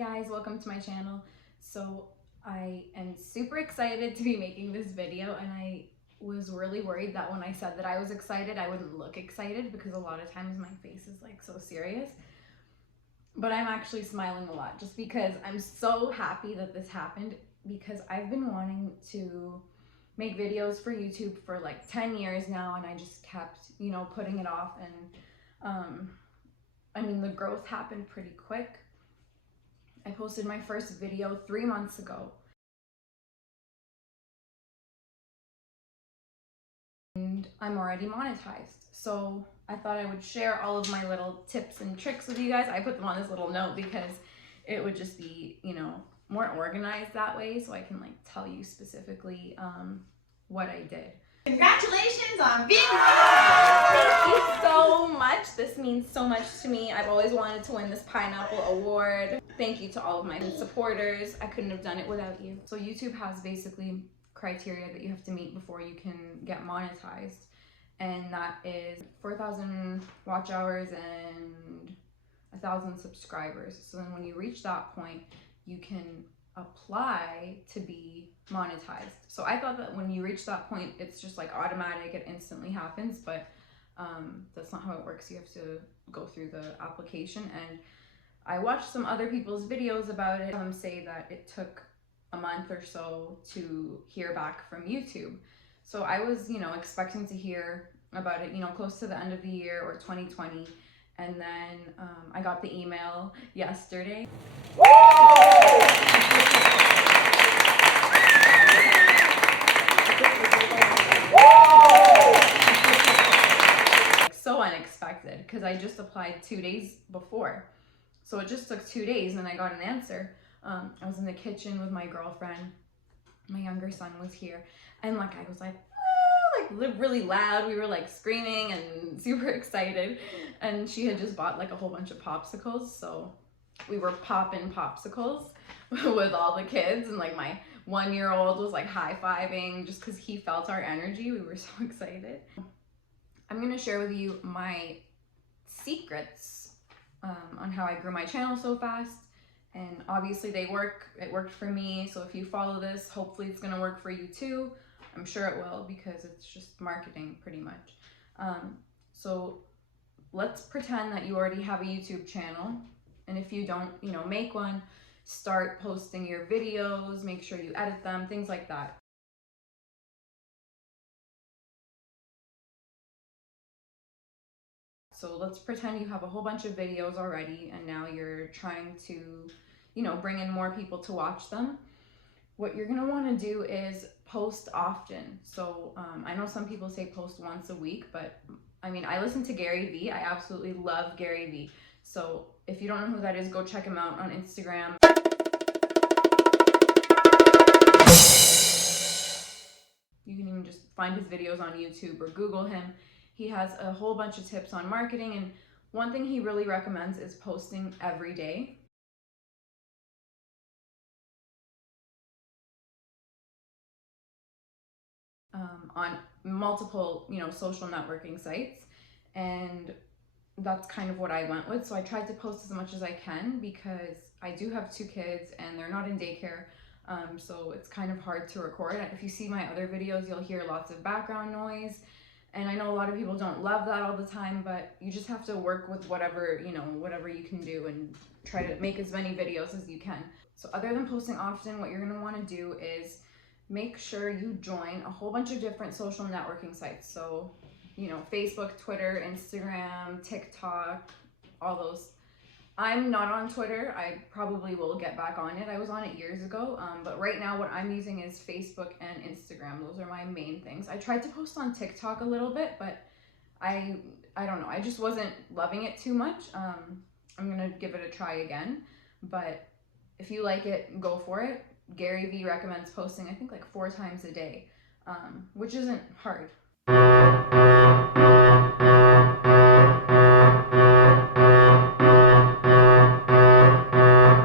guys, welcome to my channel. So I am super excited to be making this video, and I was really worried that when I said that I was excited, I wouldn't look excited because a lot of times my face is like so serious. But I'm actually smiling a lot just because I'm so happy that this happened, because I've been wanting to make videos for YouTube for like 10 years now, and I just kept, putting it off. And I mean, the growth happened pretty quick. I posted my first video 3 months ago. And I'm already monetized. So I thought I would share all of my little tips and tricks with you guys. I put them on this little note because it would just be, more organized that way, so I can like tell you specifically what I did. Congratulations on being Thank you so much. This means so much to me. I've always wanted to win this pineapple award. Thank you to all of my supporters. I couldn't have done it without you. So YouTube has basically criteria that you have to meet before you can get monetized, and that is 4,000 watch hours and 1,000 subscribers. So then when you reach that point, you can apply to be monetized. So I thought that when you reach that point, it's just like automatic, it instantly happens, but that's not how it works. You have to go through the application, and I watched some other people's videos about it. Say that it took a month or so to hear back from YouTube. So I was, expecting to hear about it, close to the end of the year or 2020. And then I got the email yesterday. So unexpected, because I just applied 2 days before. So it just took 2 days and I got an answer. I was in the kitchen with my girlfriend. My younger son was here, and like I was like, really loud. We were like screaming and super excited, and she had just bought like a whole bunch of popsicles, so we were popping popsicles with all the kids, and like my 1-year-old was like high-fiving just because he felt our energy. We were so excited. I'm gonna share with you my secrets on how I grew my channel so fast. And obviously they work. It worked for me. So if you follow this, hopefully it's going to work for you too. I'm sure it will, because it's just marketing pretty much. So let's pretend that you already have a YouTube channel. And if you don't, make one, start posting your videos, make sure you edit them, things like that. So let's pretend you have a whole bunch of videos already, and now you're trying to, bring in more people to watch them. What you're gonna wanna do is post often. So I know some people say post once a week, but I mean, I listen to Gary Vee. I absolutely love Gary Vee. So if you don't know who that is, go check him out on Instagram. You can even just find his videos on YouTube or Google him. He has a whole bunch of tips on marketing, and one thing he really recommends is posting every day. On multiple, social networking sites, and that's kind of what I went with. So I tried to post as much as I can, because I do have 2 kids and they're not in daycare. So it's kind of hard to record. If you see my other videos, you'll hear lots of background noise. And I know a lot of people don't love that all the time, but you just have to work with whatever, whatever you can do, and try to make as many videos as you can. So other than posting often, what you're gonna wanna do is make sure you join a whole bunch of different social networking sites. So, Facebook, Twitter, Instagram, TikTok, all those. I'm not on Twitter. I probably will get back on it. I was on it years ago, but right now what I'm using is Facebook and Instagram. Those are my main things. I tried to post on TikTok a little bit, but I don't know. I just wasn't loving it too much. I'm gonna give it a try again, but if you like it, go for it. Gary Vee recommends posting, I think, like 4 times a day, which isn't hard. So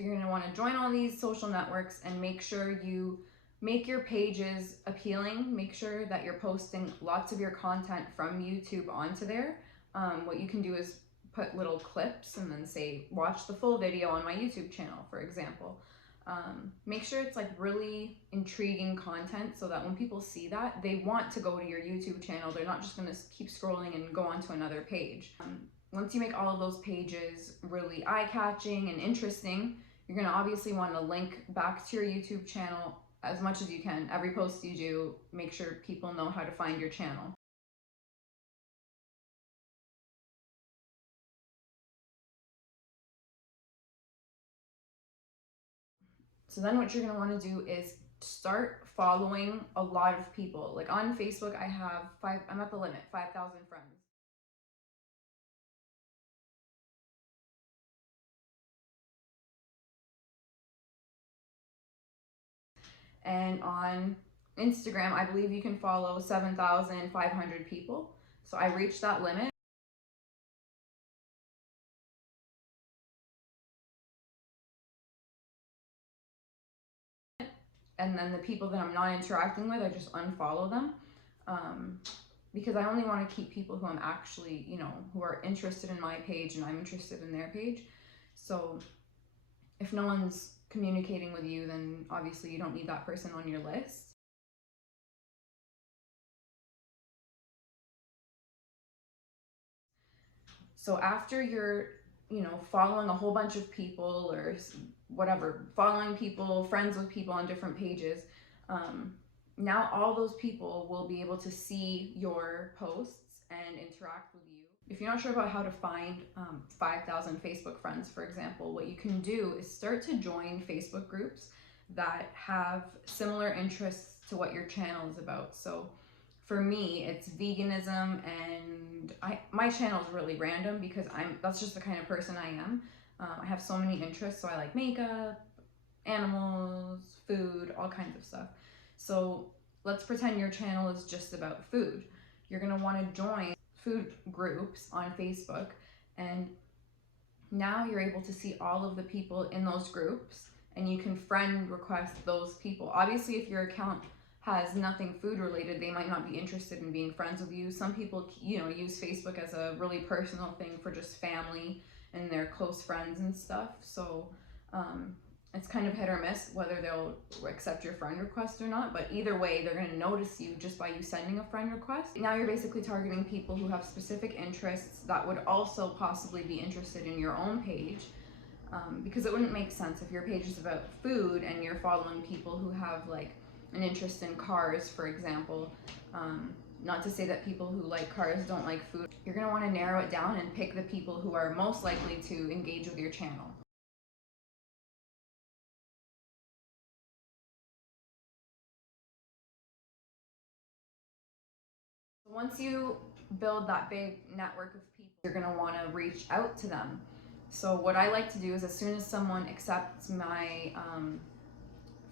you're going to want to join all these social networks and make sure you make your pages appealing. Make sure that you're posting lots of your content from YouTube onto there. What you can do is put little clips and then say, watch the full video on my YouTube channel, for example. Make sure it's like really intriguing content so that when people see that, they want to go to your YouTube channel. They're not just going to keep scrolling and go on to another page. Once you make all of those pages really eye-catching and interesting, you're going to obviously want to link back to your YouTube channel as much as you can. Every post you do, make sure people know how to find your channel. So then what you're going to want to do is start following a lot of people. Like on Facebook, I'm at the limit, 5,000 friends. And on Instagram, I believe you can follow 7,500 people. So I reached that limit. And then the people that I'm not interacting with, I just unfollow them. Because I only want to keep people who I'm actually, who are interested in my page and I'm interested in their page. So if no one's communicating with you, then obviously you don't need that person on your list. So after you're, following a whole bunch of people or whatever, following people, friends with people on different pages, now all those people will be able to see your posts and interact with you. If you're not sure about how to find 5,000 Facebook friends, for example, what you can do is start to join Facebook groups that have similar interests to what your channel is about. So for me, it's veganism, and my channel is really random because that's just the kind of person I am. I have so many interests, so I like makeup, animals, food, all kinds of stuff. So let's pretend your channel is just about food. You're gonna want to join food groups on Facebook, and now you're able to see all of the people in those groups, and you can friend request those people. Obviously, if your account has nothing food related, they might not be interested in being friends with you. Some people, use Facebook as a really personal thing for just family and their close friends and stuff. So it's kind of hit or miss whether they'll accept your friend request or not. But either way, they're going to notice you just by you sending a friend request. Now you're basically targeting people who have specific interests that would also possibly be interested in your own page. Because it wouldn't make sense if your page is about food and you're following people who have like an interest in cars, for example. Not to say that people who like cars don't like food. You're going to want to narrow it down and pick the people who are most likely to engage with your channel. Once you build that big network of people, you're going to want to reach out to them. So what I like to do is as soon as someone accepts my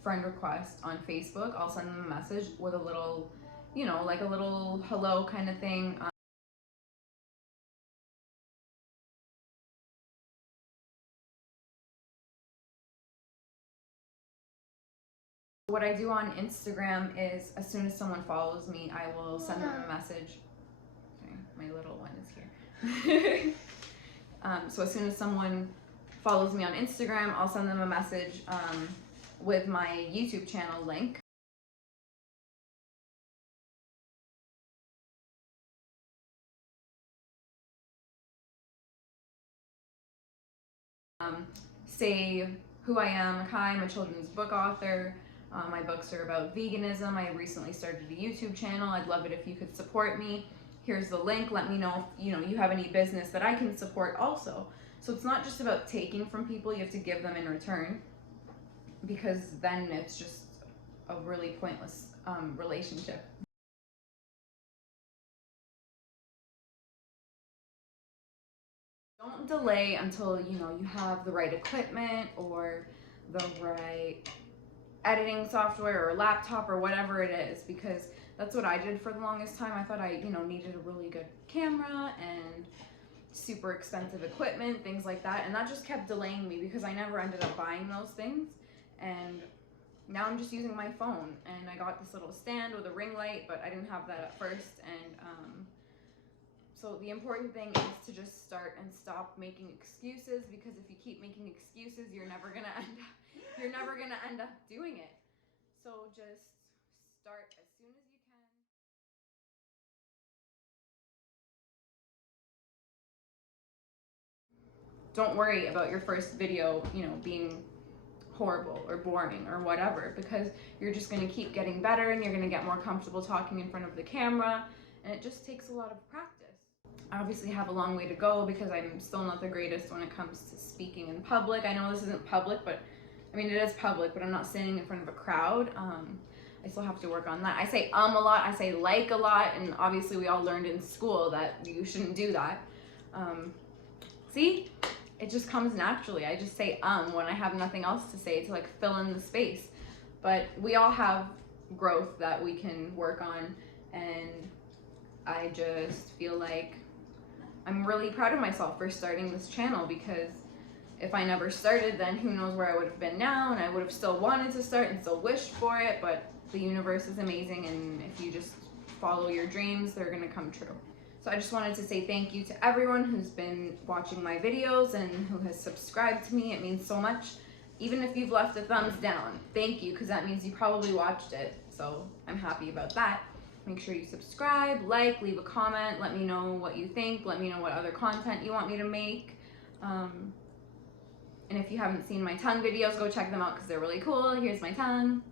friend request on Facebook, I'll send them a message with a little, like a little hello kind of thing. What I do on Instagram is as soon as someone follows me, I will send them a message. Okay, my little one is here. So as soon as someone follows me on Instagram, I'll send them a message with my YouTube channel link. Say who I am. Hi, I'm a children's book author. My books are about veganism. I recently started a YouTube channel. I'd love it if you could support me. Here's the link. Let me know if you have any business that I can support also. So it's not just about taking from people, you have to give them in return, because then it's just a really pointless relationship. Don't delay until you have the right equipment or the right editing software or laptop or whatever it is, because that's what I did for the longest time. I thought I needed a really good camera and super expensive equipment, things like that, and that just kept delaying me because I never ended up buying those things. And now I'm just using my phone, and I got this little stand with a ring light, but I didn't have that at first, and So the important thing is to just start and stop making excuses, because if you keep making excuses, you're never gonna end up doing it. So just start as soon as you can. Don't worry about your first video, being horrible or boring or whatever, because you're just going to keep getting better and you're going to get more comfortable talking in front of the camera, and it just takes a lot of practice. I obviously have a long way to go because I'm still not the greatest when it comes to speaking in public. I know this isn't public, but I mean, it is public, but I'm not standing in front of a crowd. I still have to work on that. I say a lot, I say like a lot, and obviously we all learned in school that you shouldn't do that. See? It just comes naturally. I just say when I have nothing else to say to like fill in the space. But we all have growth that we can work on, and I just feel like I'm really proud of myself for starting this channel, because if I never started, then who knows where I would have been now, and I would have still wanted to start and still wished for it. But the universe is amazing, and if you just follow your dreams, they're gonna come true. So I just wanted to say thank you to everyone who's been watching my videos and who has subscribed to me. It means so much. Even if you've left a thumbs down, thank you, because that means you probably watched it. So I'm happy about that. Make sure you subscribe, like, leave a comment, let me know what you think, let me know what other content you want me to make. And if you haven't seen my tongue videos, go check them out because they're really cool. Here's my tongue.